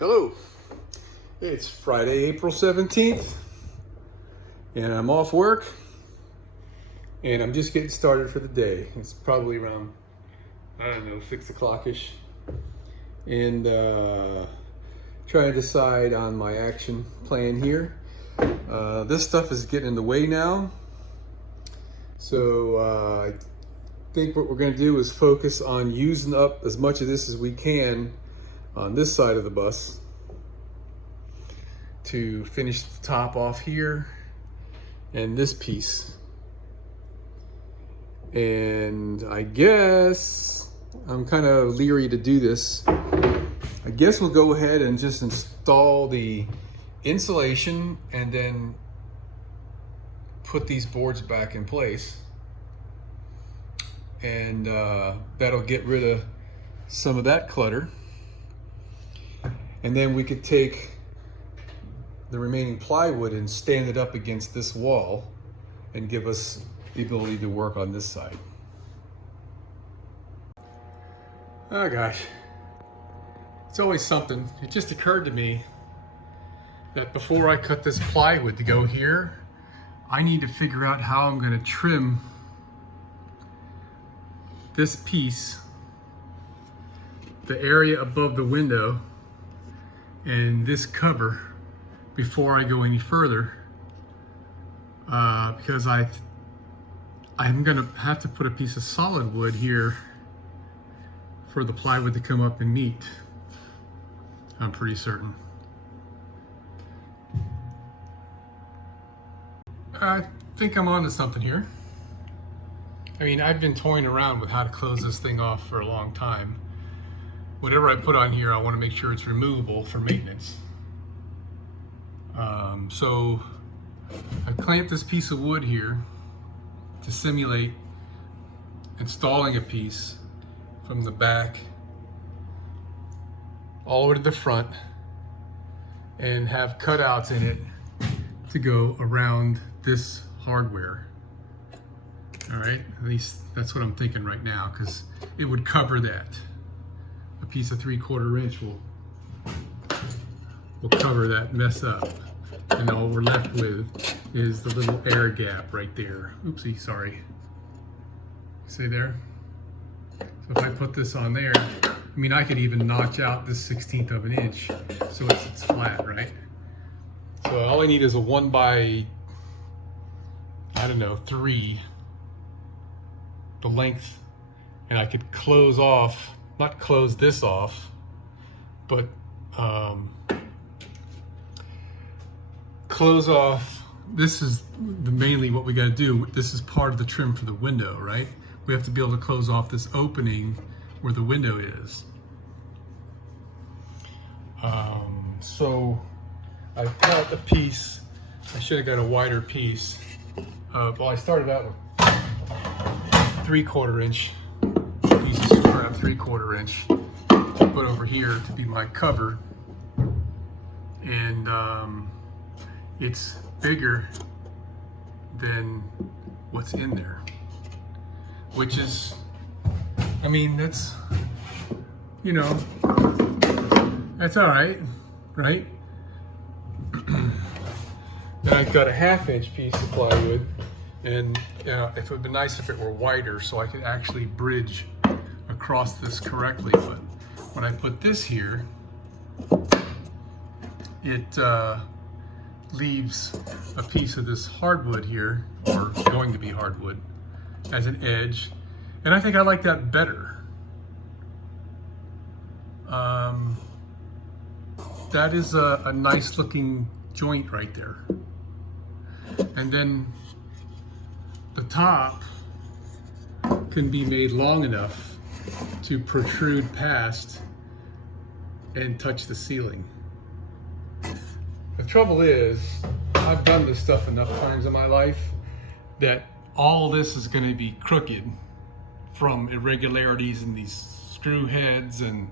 Hello, it's Friday, April 17th, and I'm off work, and I'm just getting started for the day. It's probably around, I don't know, 6 o'clock-ish, and trying to decide on my action plan here. This stuff is getting in the way now, so I think what we're going to do is focus on using up as much of this as we can on this side of the bus to finish the top off here and this piece. And I guess I'm kind of leery to do this. I guess we'll go ahead and just install the insulation and then put these boards back in place, and that'll get rid of some of that clutter. And then we could take the remaining plywood and stand it up against this wall and give us the ability to work on this side. Oh gosh, it's always something. It just occurred to me that before I cut this plywood to go here, I need to figure out how I'm going to trim this piece, the area above the window, and this cover before I go any further, because I'm gonna have to put a piece of solid wood here for the plywood to come up and meet. I'm pretty certain. I think I'm onto something here. I mean, I've been toying around with how to close this thing off for a long time. Whatever I put on here, I want to make sure it's removable for maintenance. So I clamped this piece of wood here to simulate installing a piece from the back all the way to the front, and have cutouts in it to go around this hardware. All right, at least that's what I'm thinking right now, because it would cover that. A piece of 3/4 inch will cover that mess up, and all we're left with is the little air gap right there. Oopsie, sorry. See there? So if I put this on there, I mean, I could even notch out this 1/16 of an inch so it's flat, right? So all I need is a 1 by, I don't know, 3, the length, and I could close off, not close this off, but close off. This is mainly what we got to do. This is part of the trim for the window, right? We have to be able to close off this opening where the window is. So I cut a piece. I should have got a wider piece. Well, I started out with 3/4 inch pieces of scrap, 3/4 inch, to put over here to be my cover, and it's bigger than what's in there, which is, I mean, that's, you know, that's all right, right? Then I've got a 1/2 inch piece of plywood, and it would be nice if it were wider so I could actually bridge across this correctly. But when I put this here, it leaves a piece of this hardwood here, or going to be hardwood, as an edge, and I think I like that better. That is a nice looking joint right there. And then the top can be made long enough to protrude past and touch the ceiling. The trouble is, I've done this stuff enough times in my life that all this is going to be crooked from irregularities in these screw heads and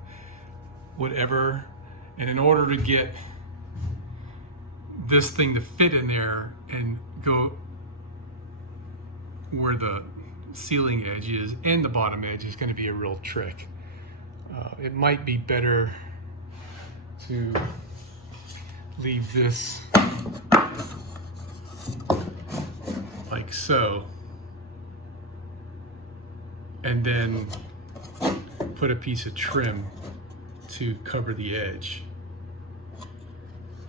whatever. And in order to get this thing to fit in there and go where the ceiling edge is and the bottom edge is going to be a real trick. It might be better to leave this like so, and then put a piece of trim to cover the edge,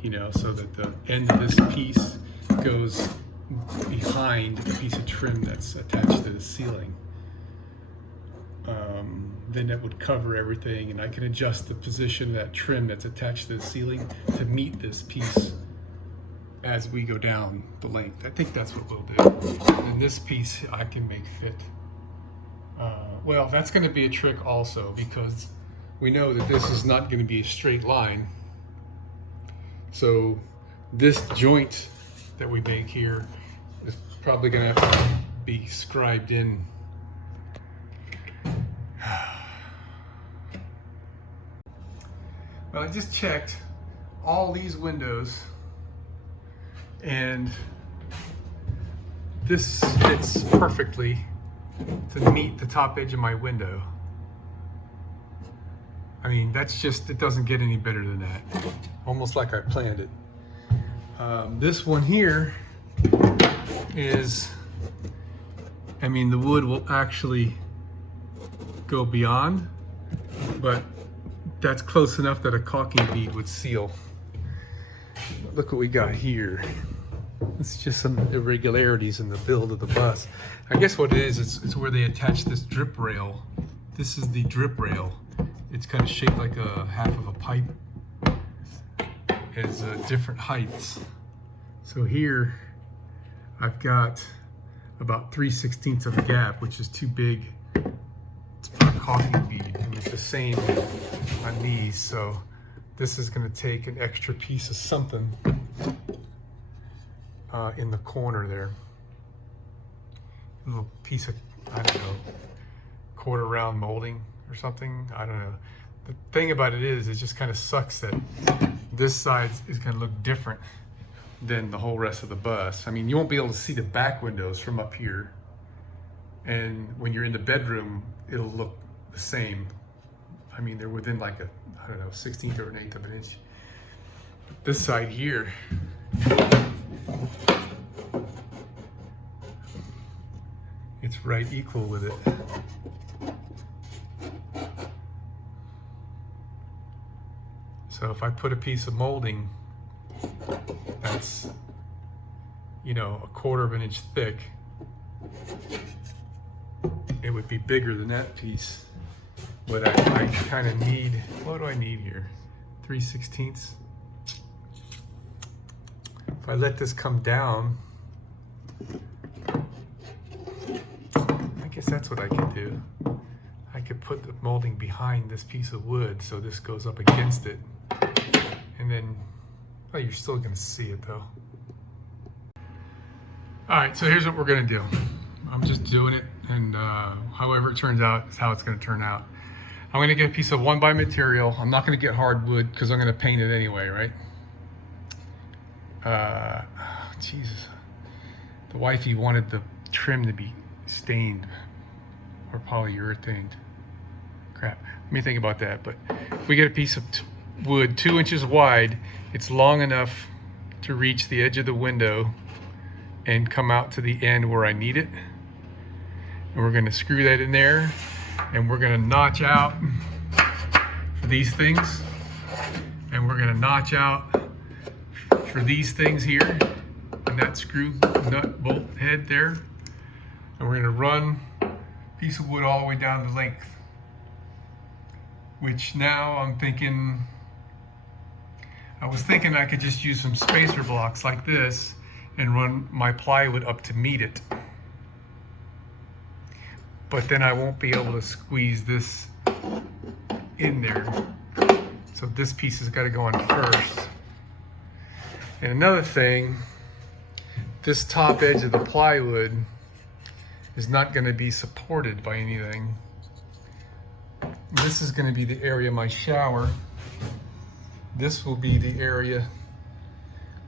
you know, so that the end of this piece goes behind a piece of trim that's attached to the ceiling. Then that would cover everything, and I can adjust the position of that trim that's attached to the ceiling to meet this piece as we go down the length. I think that's what we'll do. And this piece I can make fit. Well, that's going to be a trick also, because we know that this is not going to be a straight line. So this joint that we make here is probably going to have to be scribed in. Well, I just checked all these windows, and this fits perfectly to meet the top edge of my window. I mean, that's just, it doesn't get any better than that. Almost like I planned it. This one here is, I mean, the wood will actually go beyond, but that's close enough that a caulking bead would seal. Look what we got here. It's just some irregularities in the build of the bus. I guess what it is, it's where they attach this drip rail. This is the drip rail. It's kind of shaped like a half of a pipe. It's different heights. So here I've got about 3/16 of a gap, which is too big to put a caulking bead, and it's the same on these. So this is going to take an extra piece of something in the corner there. A little piece of, I don't know, quarter round molding or something. I don't know. The thing about it is, it just kind of sucks that this side is going to look different than the whole rest of the bus. I mean, you won't be able to see the back windows from up here. And when you're in the bedroom, it'll look the same. I mean, they're within like a, I don't know, 1/16 or an 1/8 of an inch. But this side here, it's right equal with it. So if I put a piece of molding that's, you know, 1/4 of an inch thick, it would be bigger than that piece. But I kind of need, what do I need here? 3/16. If I let this come down, I guess that's what I could do. I could put the molding behind this piece of wood so this goes up against it. And then, well, you're still gonna see it though. All right, so here's what we're gonna do. I'm just doing it, and however it turns out is how it's gonna turn out. I'm gonna get a piece of 1x material. I'm not gonna get hardwood because I'm gonna paint it anyway, right? Jesus. The wifey wanted the trim to be stained or polyurethaned. Crap, let me think about that. But if we get a piece of wood 2 inches wide, it's long enough to reach the edge of the window and come out to the end where I need it. And we're gonna screw that in there, and we're gonna notch out for these things, and we're gonna notch out for these things here, and that screw nut bolt head there. And we're gonna run a piece of wood all the way down the length, which now I'm thinking, I was thinking I could just use some spacer blocks like this and run my plywood up to meet it. But then I won't be able to squeeze this in there. So this piece has got to go on first. And another thing, this top edge of the plywood is not going to be supported by anything. This is going to be the area of my shower. This will be the area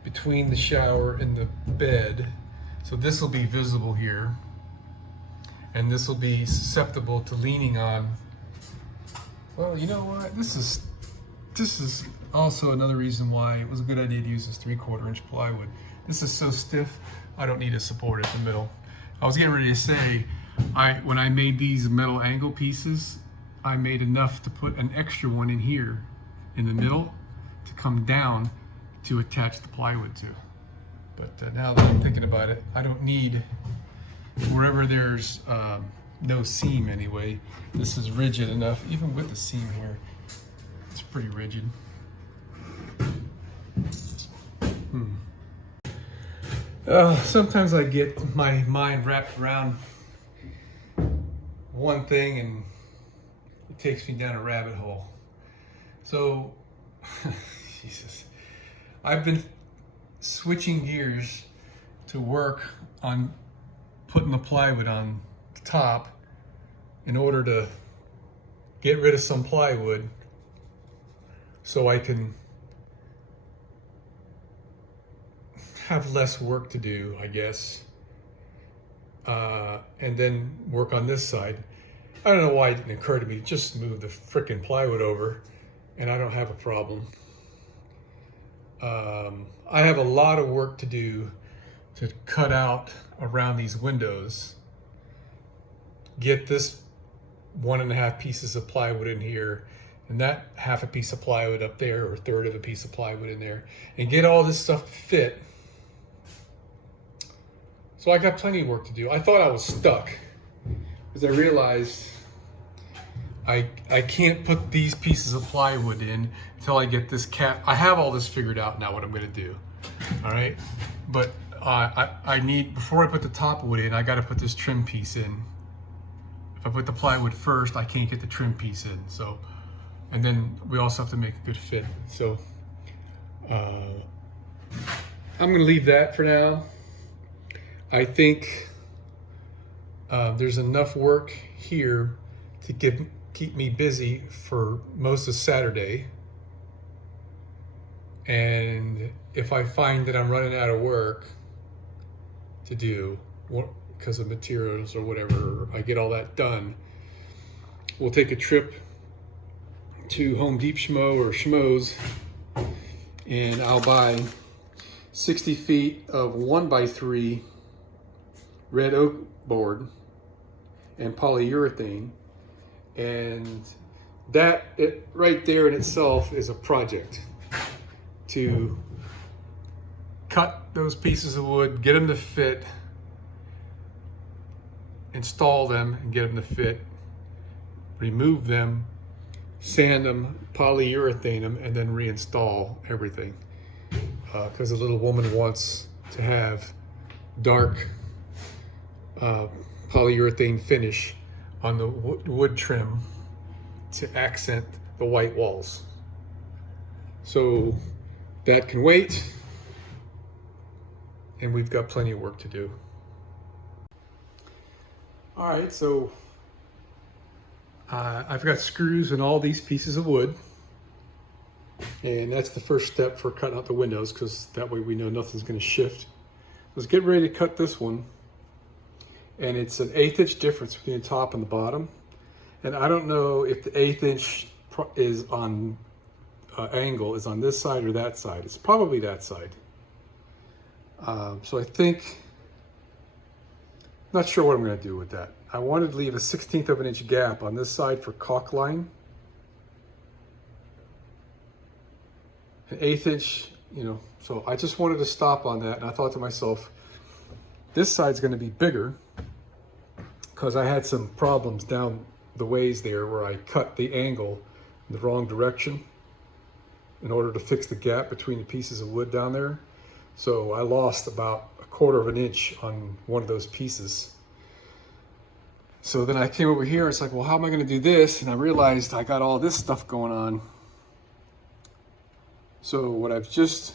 between the shower and the bed. So this will be visible here. And this will be susceptible to leaning on. Well, you know what? This is This is also another reason why it was a good idea to use this 3/4 inch plywood. This is so stiff, I don't need a support at the middle. I was getting ready to say, when I made these metal angle pieces, I made enough to put an extra one in here in the middle to come down to attach the plywood to. But now that I'm thinking about it, I don't need, wherever there's no seam anyway, this is rigid enough, even with the seam here, it's pretty rigid. Sometimes I get my mind wrapped around one thing and it takes me down a rabbit hole. So, Jesus, I've been switching gears to work on putting the plywood on the top in order to get rid of some plywood so I can have less work to do, I guess, and then work on this side. I don't know why it didn't occur to me to just move the frickin' plywood over and I don't have a problem. I have a lot of work to do to cut out around these windows, get this 1.5 pieces of plywood in here and that half a piece of plywood up there, or a third of a piece of plywood in there, and get all this stuff to fit. So I got plenty of work to do. I thought I was stuck because I realized I can't put these pieces of plywood in until I get this cap. I have all this figured out now what I'm gonna do, all right? But I need, before I put the top wood in, I gotta put this trim piece in. If I put the plywood first, I can't get the trim piece in. So, and then we also have to make a good fit. So I'm gonna leave that for now. I think there's enough work here to keep me busy for most of Saturday. And if I find that I'm running out of work to do because of materials or whatever, I get all that done, we'll take a trip to Home Depot or Schmoes and I'll buy 60 feet of 1x3 red oak board and polyurethane, and that right there in itself is a project to cut those pieces of wood, get them to fit, install them and get them to fit, remove them, sand them, polyurethane them, and then reinstall everything. Because the little woman wants to have dark polyurethane finish on the wood trim to accent the white walls. So that can wait, and we've got plenty of work to do. All right, so I've got screws in all these pieces of wood, and that's the first step for cutting out the windows, because that way we know nothing's going to shift. Let's get ready to cut this one, and it's an 1/8 inch difference between the top and the bottom, and I don't know if the 1/8 inch is on angle is on this side or that side. It's probably that side. So I think, not sure what I'm going to do with that. I wanted to leave a 1/16 of an inch gap on this side for caulk line. An 1/8 inch, you know, so I just wanted to stop on that, and I thought to myself, this side's going to be bigger because I had some problems down the ways there where I cut the angle in the wrong direction in order to fix the gap between the pieces of wood down there. So I lost about 1/4 of an inch on one of those pieces. So then I came over here, it's like, well, how am I going to do this? And I realized I got all this stuff going on. So what I've just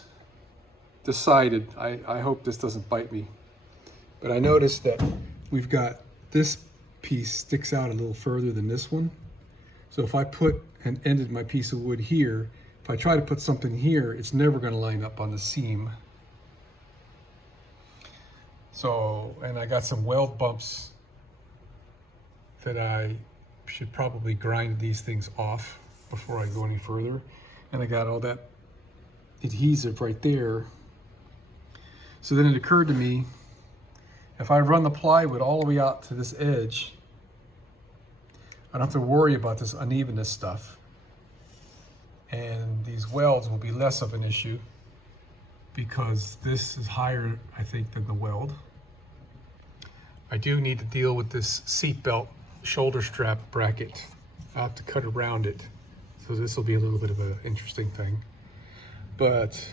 decided, I hope this doesn't bite me, but I noticed that we've got this piece sticks out a little further than this one. So if I put and ended my piece of wood here, if I try to put something here, it's never going to line up on the seam. So, and I got some weld bumps that I should probably grind these things off before I go any further. and I got all that adhesive right there. So then it occurred to me, if I run the plywood all the way out to this edge, I don't have to worry about this unevenness stuff. And these welds will be less of an issue because this is higher, I think, than the weld. I do need to deal with this seatbelt shoulder strap bracket. I'll have to cut around it. So this will be a little bit of an interesting thing. But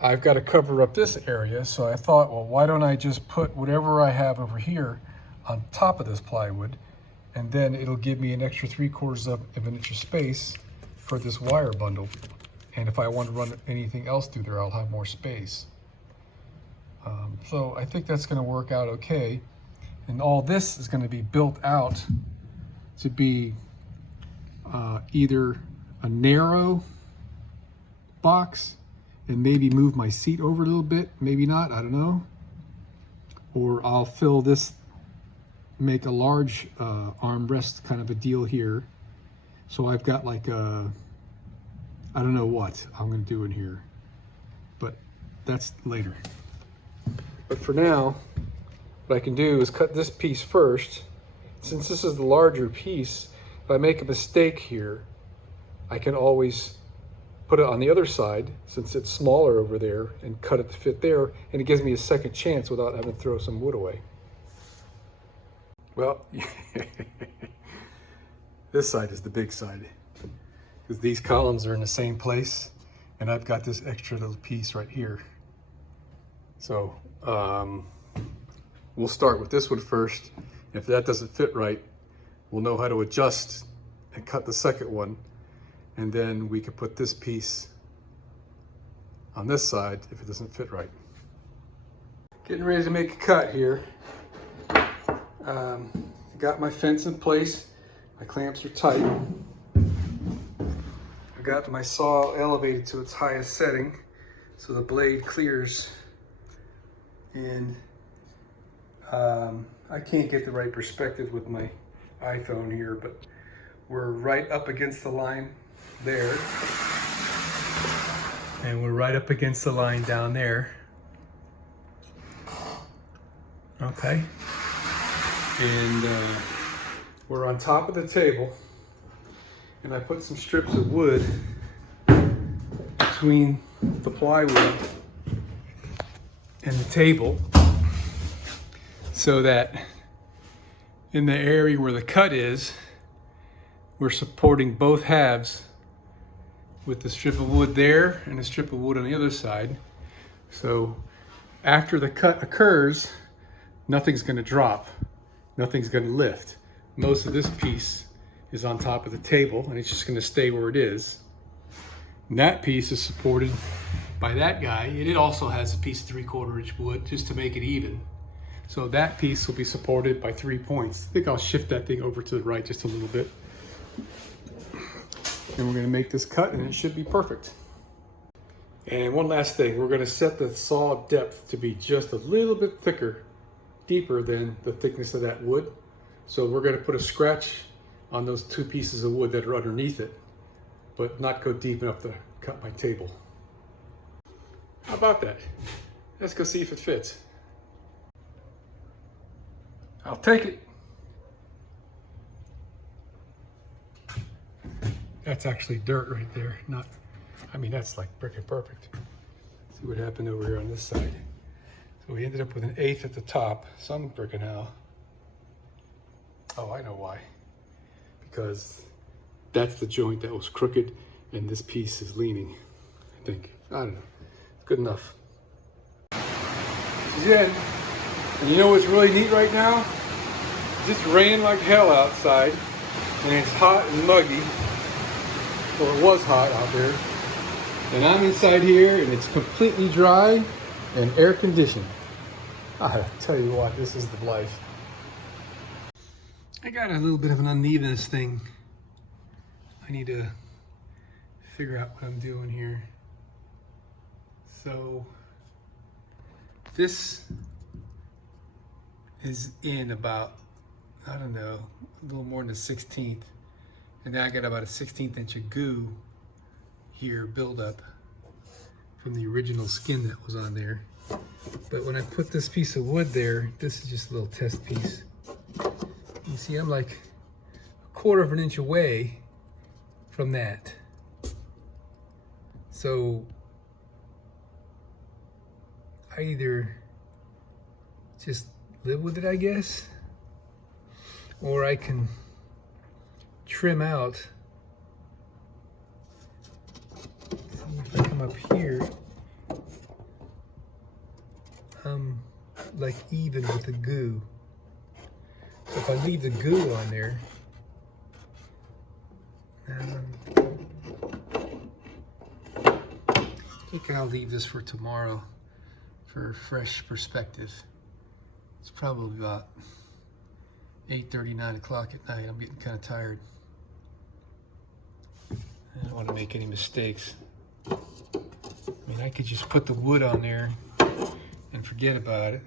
I've got to cover up this area, so I thought, well, why don't I just put whatever I have over here on top of this plywood, and then it'll give me an extra 3/4 of an inch of space for this wire bundle. And if I want to run anything else through there, I'll have more space. So I think that's going to work out okay. And all this is going to be built out to be either a narrow box and maybe move my seat over a little bit, maybe not, I don't know. Or I'll fill this, make a large armrest kind of a deal here. So I've got like a, I don't know what I'm gonna do in here, but that's later. But for now, what I can do is cut this piece first. Since this is the larger piece, if I make a mistake here, I can always put it on the other side, since it's smaller over there, and cut it to fit there, and it gives me a second chance without having to throw some wood away. Well, this side is the big side, because these columns are in the same place, and I've got this extra little piece right here. So we'll start with this one first. If that doesn't fit right, we'll know how to adjust and cut the second one. And then we could put this piece on this side if it doesn't fit right. Getting ready to make a cut here. Got my fence in place. My clamps are tight. I got my saw elevated to its highest setting so the blade clears. And I can't get the right perspective with my iPhone here, but we're right up against the line there, and we're right up against the line down there. Okay, and we're on top of the table, and I put some strips of wood between the plywood and the table so that in the area where the cut is, we're supporting both halves with the strip of wood there and a strip of wood on the other side. So after the cut occurs, nothing's going to drop, nothing's going to lift. Most of this piece is on top of the table and it's just going to stay where it is. And that piece is supported by that guy, and it also has a piece of 3/4 inch wood just to make it even. So that piece will be supported by 3 points. I think I'll shift that thing over to the right just a little bit. And we're going to make this cut and it should be perfect. And one last thing, we're going to set the saw depth to be just a little bit thicker, deeper than the thickness of that wood. So we're going to put a scratch on those 2 pieces of wood that are underneath it, but not go deep enough to cut my table. How about that? Let's go see if it fits. I'll take it. That's actually dirt right there. Not, I mean, that's like brick and perfect. See what happened over here on this side. So we ended up with an 1/8 at the top. Some bricking how. Oh, I know why. Because that's the joint that was crooked and this piece is leaning, I think. I don't know. It's good enough. This is it. And you know what's really neat right now? It's just raining like hell outside and it's hot and muggy. Or it was hot out there. And I'm inside here and it's completely dry and air conditioned. I tell you what, this is the life. I got a little bit of an unevenness thing. I need to figure out what I'm doing here. So this is in about, I don't know, a little more than a 1/16. And then I got about a 1/16 inch of goo here buildup from the original skin that was on there. But when I put this piece of wood there, this is just a little test piece. You see, I'm like a 1/4 of an inch away from that. So I either just live with it, I guess, or I can trim out. See if I come up here, I'm like even with the goo. So if I leave the goo on there, I think I'll leave this for tomorrow for a fresh perspective. It's probably about 8:30, 9 o'clock at night. I'm getting kind of tired. I don't want to make any mistakes. I mean, I could just put the wood on there and forget about it.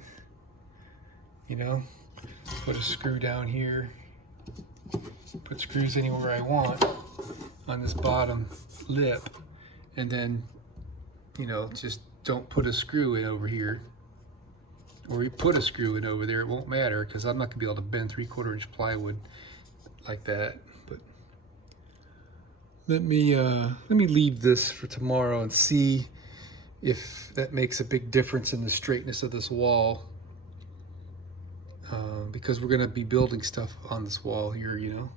You know, put a screw down here, put screws anywhere I want on this bottom lip, and then, you know, just don't put a screw in over here. Or you put a screw in over there, it won't matter, because I'm not going to be able to bend 3/4 inch plywood like that. But let me leave this for tomorrow and see if that makes a big difference in the straightness of this wall. Because we're going to be building stuff on this wall here, you know.